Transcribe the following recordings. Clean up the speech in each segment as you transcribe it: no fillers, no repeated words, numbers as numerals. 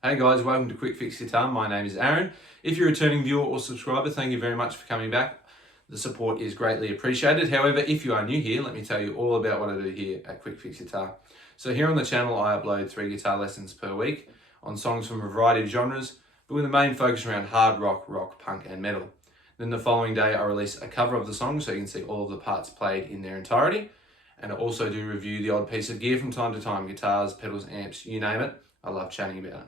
Hey guys, welcome to Quickfix Guitar. My name is Aaron. If you're a returning viewer or subscriber, thank you very much for coming back. The support is greatly appreciated. However, if you are new here, let me tell you all about what I do here at Quickfix Guitar. So here on the channel, I upload 3 guitar lessons per week on songs from a variety of genres, but with a main focus around hard rock, rock, punk and metal. Then the following day, I release a cover of the song so you can see all of the parts played in their entirety. And I also do review the odd piece of gear from time to time, guitars, pedals, amps, you name it. I love chatting about it.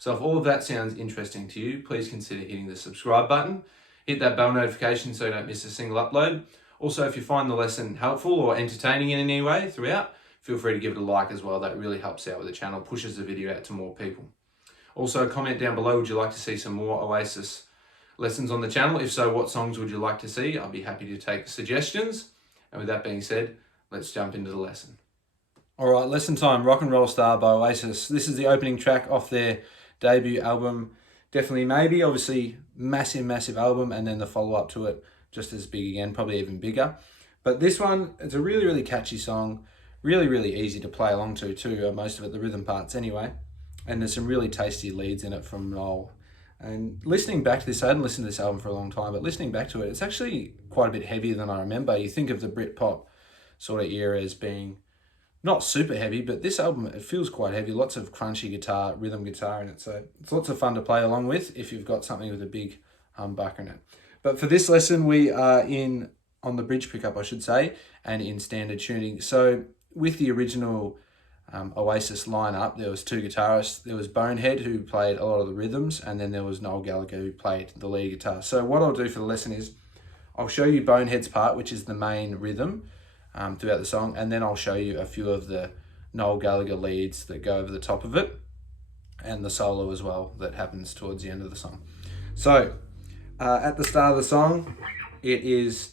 So if all of that sounds interesting to you, please consider hitting the subscribe button. Hit that bell notification so you don't miss a single upload. Also, if you find the lesson helpful or entertaining in any way throughout, feel free to give it a like as well. That really helps out with the channel, pushes the video out to more people. Also, comment down below, would you like to see some more Oasis lessons on the channel? If so, what songs would you like to see? I'll be happy to take suggestions. And with that being said, let's jump into the lesson. All right, lesson time, Rock and Roll Star by Oasis. This is the opening track off their debut album, Definitely Maybe. Obviously, massive album, and then the follow-up to it, just as big again, probably even bigger. But this one, it's a really catchy song, really easy to play along to too, most of it, the rhythm parts anyway. And there's some really tasty leads in it from Noel. And listening back to this, I hadn't listened to this album for a long time, but listening back to it, it's actually quite a bit heavier than I remember. You think of the Britpop sort of era as being not super heavy, but this album, it feels quite heavy. Lots of crunchy guitar, rhythm guitar in it. So it's lots of fun to play along with if you've got something with a big humbucker in it. But for this lesson, we are on the bridge pickup, I should say, and in standard tuning. So with the original Oasis lineup, there was 2 guitarists. There was Bonehead, who played a lot of the rhythms, and then there was Noel Gallagher, who played the lead guitar. So what I'll do for the lesson is I'll show you Bonehead's part, which is the main rhythm, throughout the song, and then I'll show you a few of the Noel Gallagher leads that go over the top of it, and the solo as well that happens towards the end of the song. So at the start of the song, it is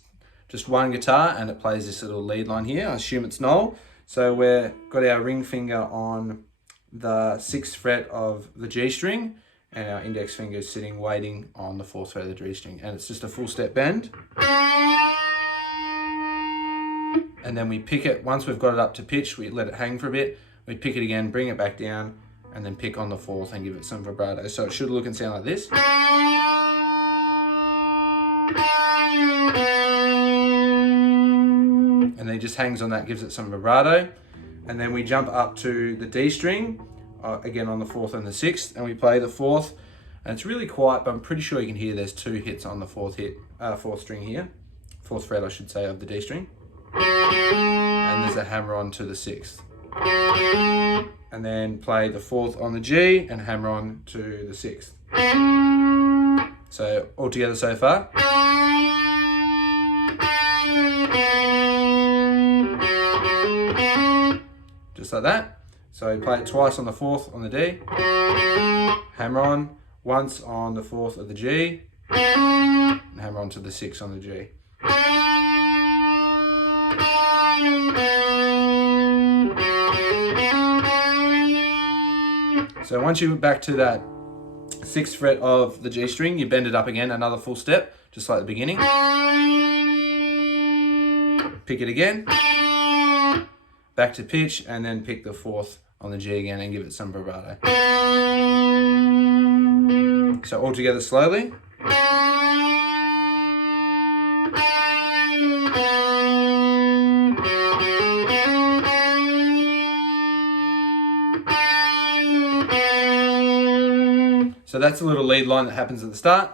just one guitar and it plays this little lead line here. I assume it's Noel. So we've got our ring finger on the 6th fret of the G string, and our index finger is sitting waiting on the 4th fret of the G string, and it's just a full step bend. And then we pick it, once we've got it up to pitch, we let it hang for a bit, we pick it again, bring it back down, and then pick on the 4th and give it some vibrato. So it should look and sound like this. And then it just hangs on that, gives it some vibrato. And then we jump up to the D string, again on the 4th and the 6th, and we play the 4th. And it's really quiet, but I'm pretty sure you can hear there's 2 hits on the 4th string here, 4th fret I should say, of the D string. And there's a hammer on to the 6th. And then play the 4th on the G and hammer on to the 6th. So all together so far. Just like that. So play it twice on the 4th on the D. Hammer on once on the 4th of the G. And hammer on to the 6th on the G. So once you're back to that 6th fret of the G string, you bend it up again, another full step, just like the beginning. Pick it again, back to pitch, and then pick the 4th on the G again and give it some vibrato. So all together slowly. So that's a little lead line that happens at the start.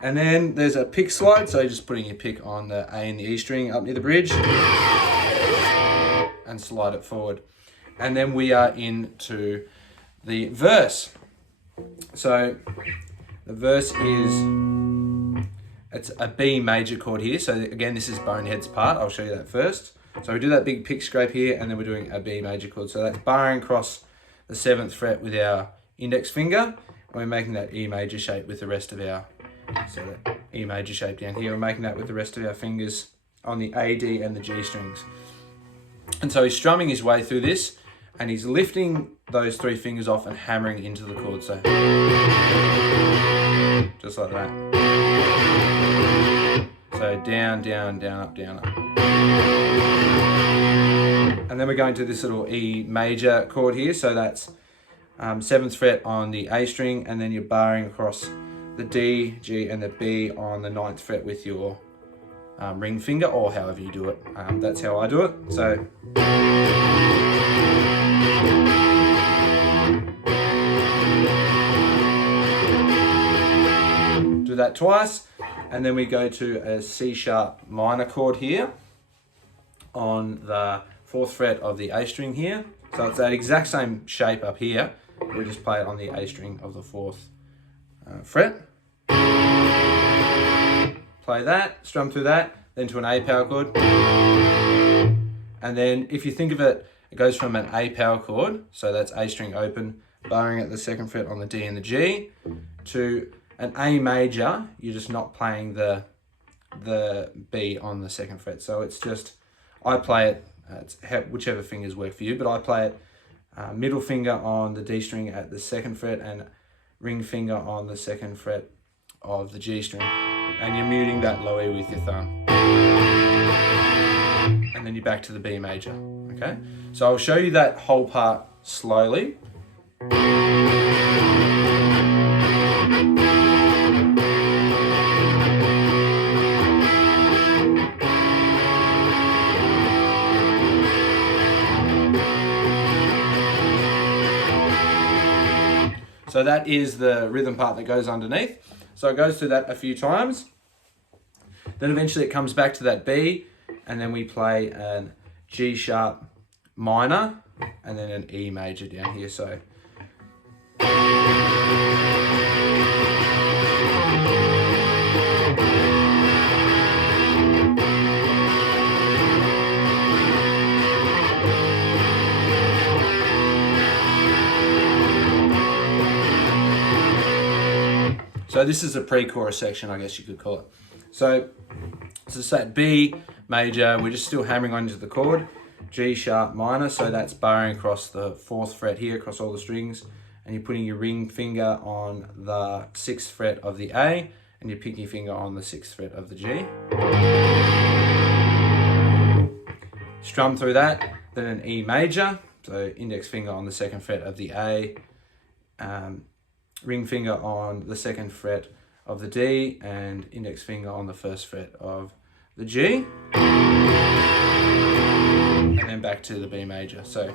And then there's a pick slide, so just putting your pick on the A and the E string up near the bridge and slide it forward. And then we are into the verse. So the verse is, it's a B major chord here. So again, this is Bonehead's part. I'll show you that first. So we do that big pick scrape here, and then we're doing a B major chord. So that's barring across the 7th fret with our index finger, and we're making that E major shape with the rest of our, so that E major shape down here, we're making that with the rest of our fingers on the A, D, and the G strings. And so he's strumming his way through this, and he's lifting those 3 fingers off and hammering into the chord. So just like that. So down, down, down, up, down, up. And then we're going to this little E major chord here. So that's 7th fret on the A string, and then you're barring across the D, G, and the B on the 9th fret with your ring finger, or however you do it. That's how I do it. So do that twice, and then we go to a C sharp minor chord here on the 4th fret of the A string here. So it's that exact same shape up here. We just play it on the A string of the 4th fret. Play that, strum through that, then to an A power chord. And then if you think of it, it goes from an A power chord, so that's A string open, barring at the 2nd fret on the D and the G, to an A major. You're just not playing the B on the 2nd fret. So it's just, I play it, whichever fingers work for you, but I play it middle finger on the D string at the 2nd fret and ring finger on the 2nd fret of the G string. And you're muting that low E with your thumb. And then you're back to the B major, okay? So I'll show you that whole part slowly. So that is the rhythm part that goes underneath. So it goes through that a few times. Then eventually it comes back to that B, and then we play an G sharp minor, and then an E major down here. So this is a pre-chorus section, I guess you could call it. So it's that B major, we're just still hammering onto the chord, G sharp minor, so that's barring across the 4th fret here, across all the strings, and you're putting your ring finger on the 6th fret of the A, and your pinky finger on the 6th fret of the G. Strum through that, then an E major, so index finger on the 2nd fret of the A, ring finger on the 2nd fret of the D, and index finger on the 1st fret of the G, and then back to the B major. So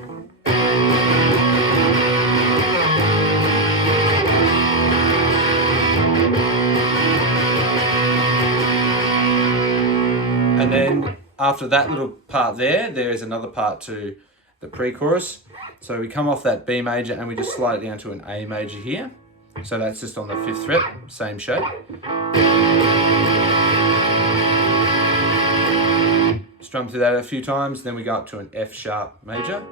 and then after that little part there is another part to the pre-chorus. So we come off that B major and we just slide it down to an A major here. So that's just on the 5th fret, same shape. Strum through that a few times, then we go up to an F sharp major.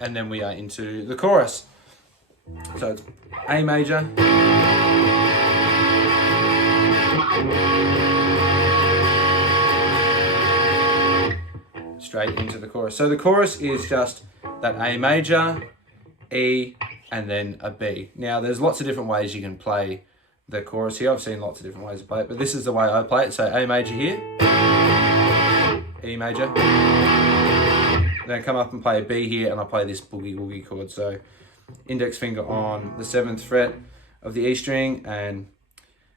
And then we are into the chorus. So it's A major. Straight into the chorus. So the chorus is just that A major, E, and then a B. Now there's lots of different ways you can play the chorus here. I've seen lots of different ways to play it, but this is the way I play it. So A major here, E major, then I come up and play a B here, and I play this boogie woogie chord. So index finger on the 7th fret of the E string and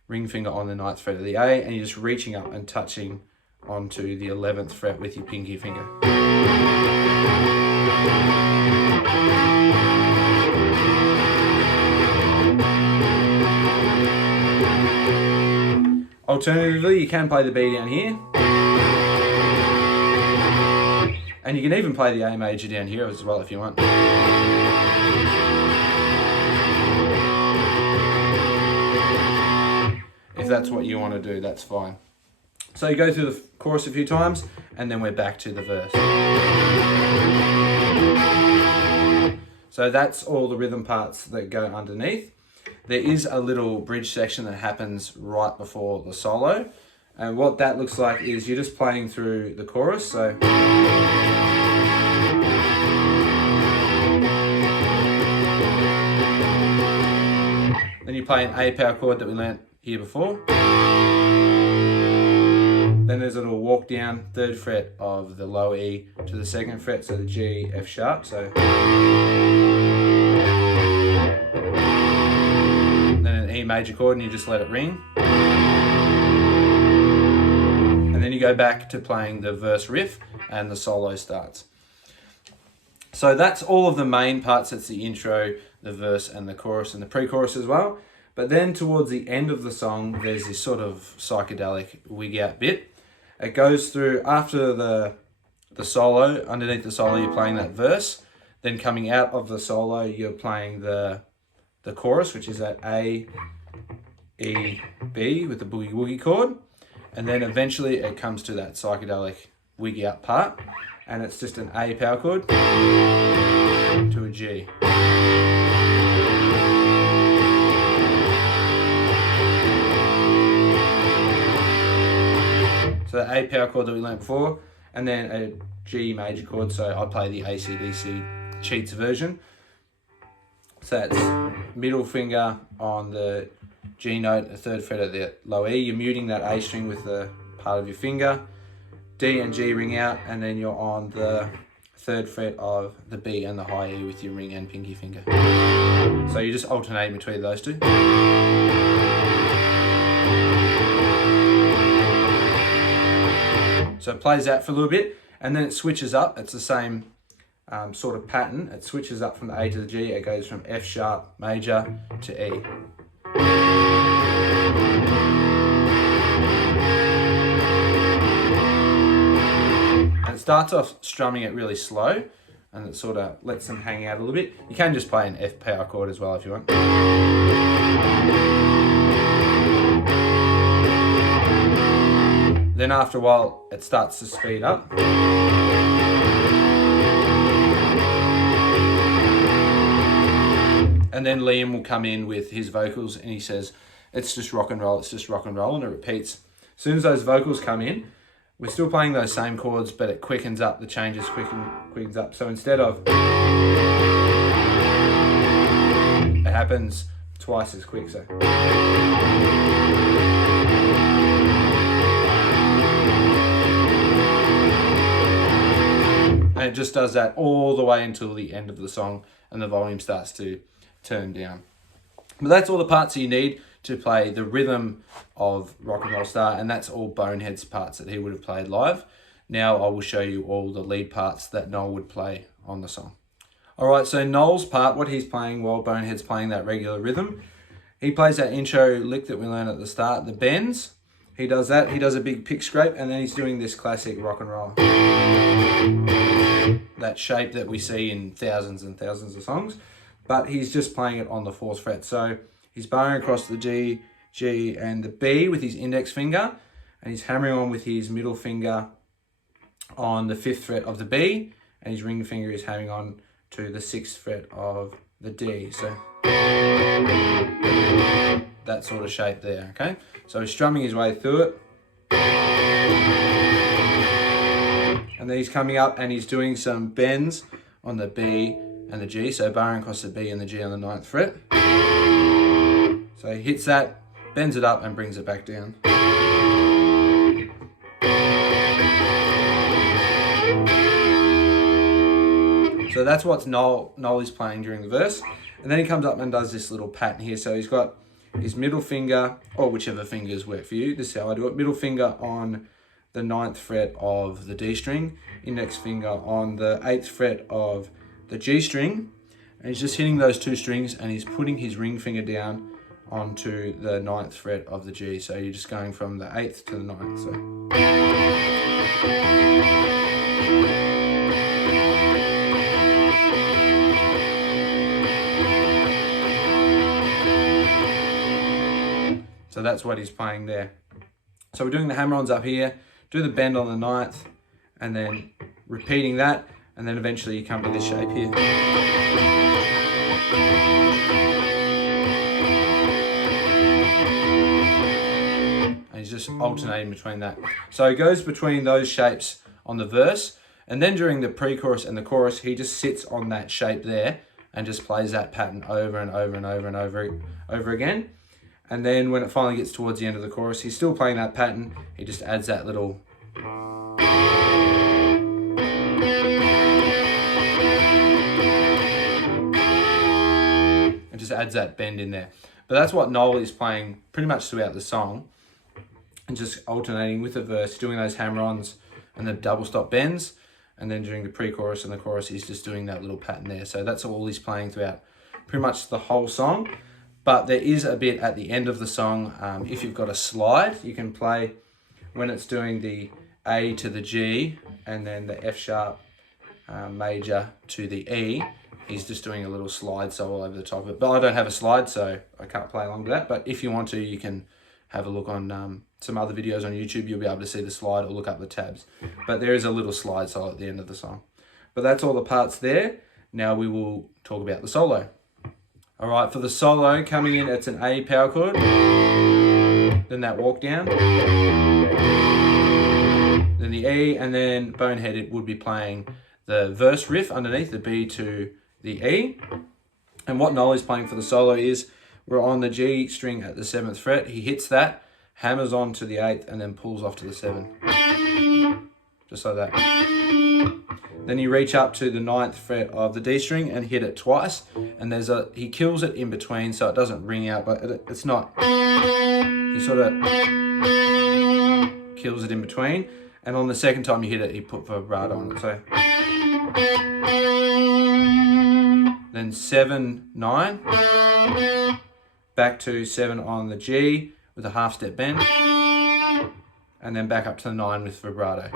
ring finger on the 9th fret of the A, and you're just reaching up and touching onto the 11th fret with your pinky finger. Alternatively, you can play the B down here. And you can even play the A major down here as well if you want. If that's what you want to do, that's fine. So you go through the chorus a few times, and then we're back to the verse. So that's all the rhythm parts that go underneath. There is a little bridge section that happens right before the solo. And what that looks like is you're just playing through the chorus. So then you play an A power chord that we learnt here before. Then there's a little walk down, 3rd fret of the low E to the 2nd fret, so the G, F sharp. So then an E major chord, and you just let it ring. And then you go back to playing the verse riff, and the solo starts. So that's all of the main parts. That's the intro, the verse, and the chorus, and the pre-chorus as well. But then towards the end of the song, there's this sort of psychedelic wig out bit. It goes through after the solo. Underneath the solo, you're playing that verse. Then coming out of the solo, you're playing the chorus, which is that A, E, B with the boogie woogie chord. And then eventually it comes to that psychedelic wig out part. And it's just an A power chord to a G. So the A power chord that we learnt before, and then a G major chord, so I play the AC/DC Cheats version. So that's middle finger on the G note, the 3rd fret of the low E, you're muting that A string with the part of your finger, D and G ring out, and then you're on the 3rd fret of the B and the high E with your ring and pinky finger. So you just alternate between those two. So it plays out for a little bit, and then it switches up. It's the same sort of pattern. It switches up from the A to the G. It goes from F sharp major to E. And it starts off strumming it really slow, and it sort of lets them hang out a little bit. You can just play an F power chord as well if you want. Then after a while, it starts to speed up. And then Liam will come in with his vocals and he says, it's just rock and roll, it's just rock and roll, and it repeats. As soon as those vocals come in, we're still playing those same chords, but it quickens up, the changes quickens up. So instead of, it happens twice as quick, so. And it just does that all the way until the end of the song, and the volume starts to turn down. But that's all the parts you need to play the rhythm of Rock and Roll Star, and that's all Bonehead's parts that he would have played live. Now I will show you all the lead parts that Noel would play on the song. Alright, so Noel's part, what he's playing while Bonehead's playing that regular rhythm, he plays that intro lick that we learned at the start, the bends. He does that, he does a big pick scrape, and then he's doing this classic rock and roll. That shape that we see in thousands and thousands of songs, but he's just playing it on the 4th fret. So he's barring across the G, G and the B with his index finger, and he's hammering on with his middle finger on the 5th fret of the B, and his ring finger is hammering on to the 6th fret of the D. So that sort of shape there, okay? So he's strumming his way through it. And then he's coming up and he's doing some bends on the B and the G, so barring across the B and the G on the 9th fret. So he hits that, bends it up and brings it back down. So that's what Noel is playing during the verse. And then he comes up and does this little pattern here. So he's got his middle finger, or whichever fingers work for you, this is how I do it, middle finger on the 9th fret of the D string, index finger on the 8th fret of the G string, and he's just hitting those two strings and he's putting his ring finger down onto the 9th fret of the G. So you're just going from the 8th to the 9th. So. that's what he's playing there. So we're doing the hammer-ons up here, do the bend on the 9th, and then repeating that, and then eventually you come to this shape here. And he's just alternating between that. So he goes between those shapes on the verse, and then during the pre-chorus and the chorus, he just sits on that shape there and just plays that pattern over and over and over and over again. And then when it finally gets towards the end of the chorus, he's still playing that pattern. He just adds that little... and just adds that bend in there. But that's what Noel is playing pretty much throughout the song. And just alternating with the verse, doing those hammer-ons and the double stop bends. And then during the pre-chorus and the chorus, he's just doing that little pattern there. So that's all he's playing throughout pretty much the whole song. But there is a bit at the end of the song. If you've got a slide, you can play when it's doing the A to the G and then the F sharp major to the E. He's just doing a little slide solo over the top of it. But I don't have a slide, so I can't play along to that. But if you want to, you can have a look on some other videos on YouTube. You'll be able to see the slide or look up the tabs. But there is a little slide solo at the end of the song. But that's all the parts there. Now we will talk about the solo. All right, for the solo, coming in, it's an A power chord, then that walk down, then the E, and then Bonehead, it would be playing the verse riff underneath, the B to the E. And what Noel is playing for the solo is, we're on the G string at the 7th fret, he hits that, hammers on to the 8th, and then pulls off to the 7th. Just like that. Then you reach up to the 9th fret of the D string and hit it twice. And he kills it in between so it doesn't ring out, but it's not. He sort of kills it in between. And on the second time you hit it, he put vibrato on it. So then 7, 9, back to 7 on the G with a half step bend, and then back up to the 9 with vibrato.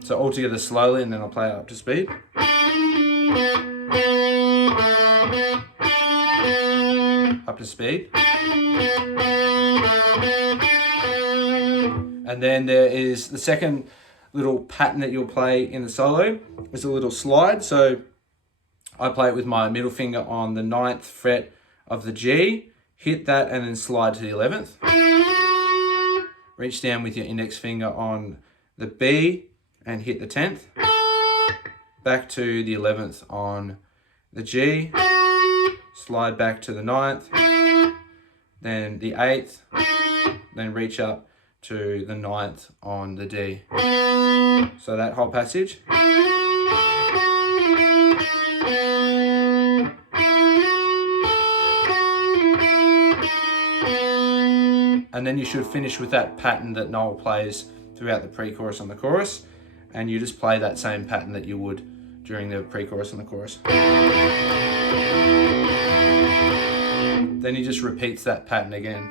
So all together slowly, and then I'll play it up to speed. Up to speed. And then there is the second little pattern that you'll play in the solo. It's a little slide. So I play it with my middle finger on the 9th fret of the G, hit that and then slide to the 11th. Reach down with your index finger on the B and hit the 10th. Back to the 11th on the G, slide back to the 9th, then the 8th, then reach up to the 9th on the D. So that whole passage. And then you should finish with that pattern that Noel plays throughout the pre-chorus and the chorus. And you just play that same pattern that you would during the pre-chorus and the chorus. Then he just repeats that pattern again.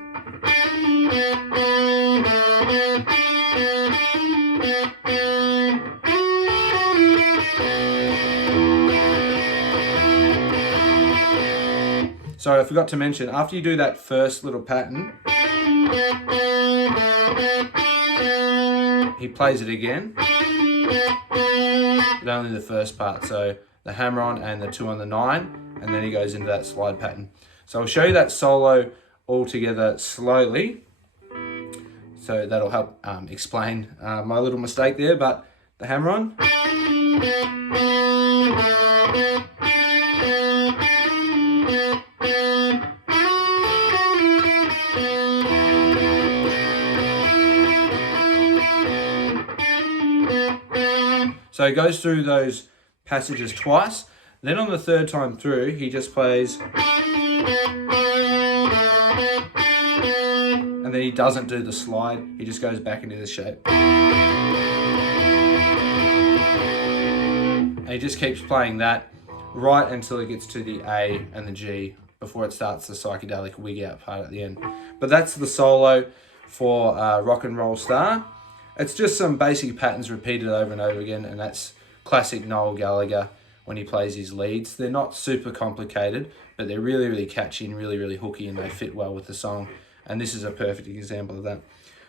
So I forgot to mention, after you do that first little pattern, he plays it again, but only the first part. So the hammer on and the 2 on the 9, and then he goes into that slide pattern. So I'll show you that solo all together slowly. So that'll help explain my little mistake there, but the hammer on. So he goes through those passages twice. Then on the third time through, he just plays. And then he doesn't do the slide. He just goes back into the shape. And he just keeps playing that right until he gets to the A and the G before it starts the psychedelic wig out part at the end. But that's the solo for Rock and Roll Star. It's just some basic patterns repeated over and over again, and that's classic Noel Gallagher when he plays his leads. They're not super complicated, but they're really, really catchy and really, really hooky, and they fit well with the song. And this is a perfect example of that.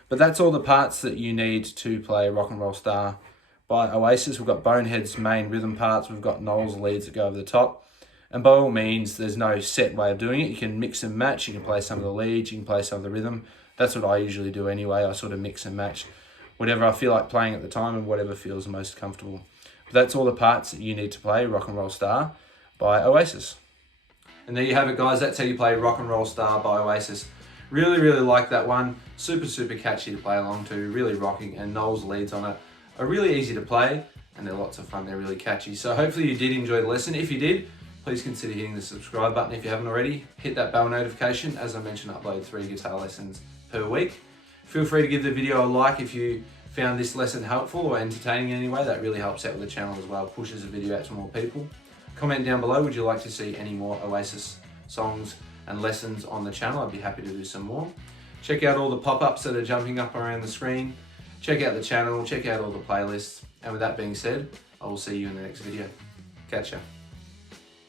But that's all the parts that you need to play Rock and Roll Star by Oasis. We've got Bonehead's main rhythm parts. We've got Noel's leads that go over the top. And by all means, there's no set way of doing it. You can mix and match. You can play some of the leads. You can play some of the rhythm. That's what I usually do anyway. I sort of mix and match whatever I feel like playing at the time and whatever feels most comfortable. But that's all the parts that you need to play Rock and Roll Star by Oasis. And there you have it, guys. That's how you play Rock and Roll Star by Oasis. Really, really like that one. Super, super catchy to play along to. Really rocking, and Noel's leads on it are really easy to play, and they're lots of fun. They're really catchy. So hopefully you did enjoy the lesson. If you did, please consider hitting the subscribe button if you haven't already. Hit that bell notification. As I mentioned, I upload 3 guitar lessons per week. Feel free to give the video a like if you found this lesson helpful or entertaining in any way. That really helps out with the channel as well. Pushes the video out to more people. Comment down below, would you like to see any more Oasis songs and lessons on the channel? I'd be happy to do some more. Check out all the pop-ups that are jumping up around the screen. Check out the channel, check out all the playlists. And with that being said, I will see you in the next video. Catch ya.